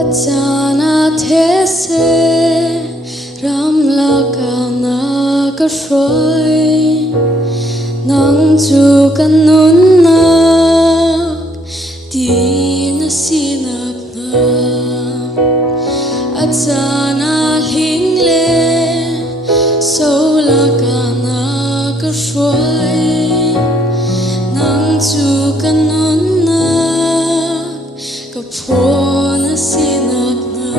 Achana thế se ram la kana ka shroi nang chu kan nun na ti na sinak na achana hing le so la kana ka shroi nang chu kan nun na ka pho na sinak na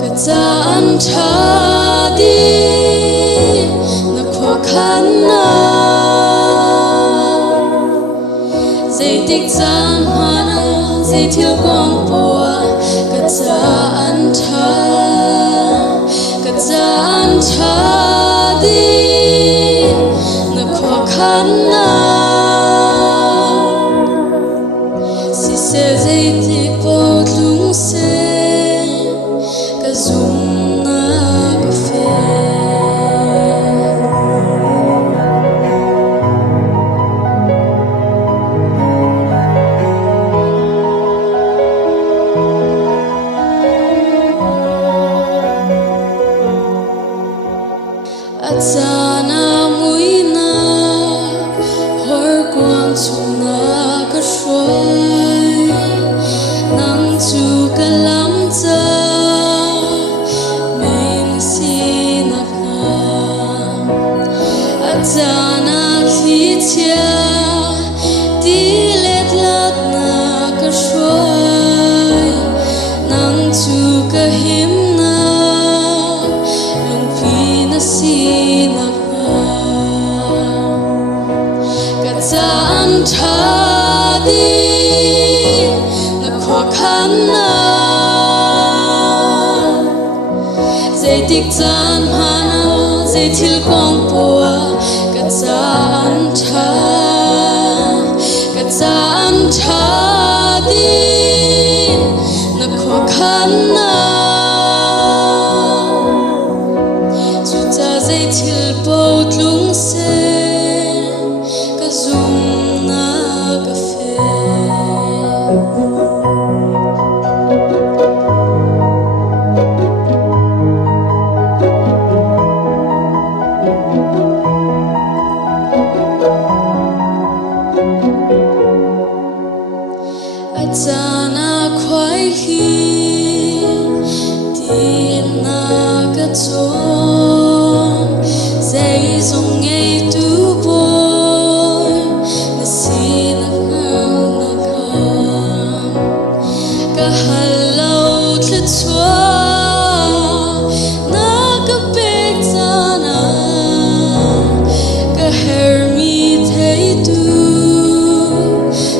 ka chan tha di na kho khan na dây tích chan mana dây thiêu quang bùa ka chan tha di na kho khan na se dây tích bao lung se ka zoom na ka fe achana muina hor quang chuna ka shroi nang chu ka lam cha main sinak na achana khi chia ti let lat na ka shroi nang chu ka him na lung phi na sinak na ka chan tha di na kho khan na dây tích chan mana dây thil quang bùa ka chan tha di na kho khan na chu cha dây thil bao tlung se ka zoom na ka fe achana khoi hi tin na ka chom dây zong ngei tu boy na sinak na ka hallo tle chua na ka pek chana ka her mi thei tu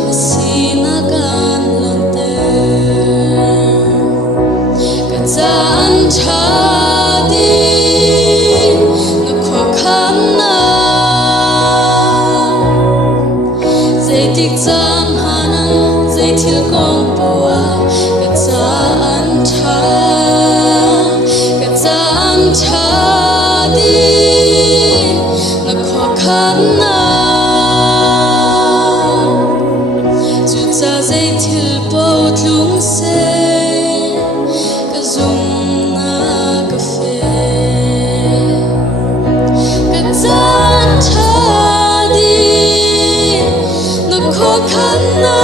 na sinak an lang te ka chan tha di na kho khan na dây tích chan mana dây thil quang bùa ka chan tha di na kho khan na chu cha dây thil bao tlung se ka zoom na ka fe ka chan tha di na kho khan na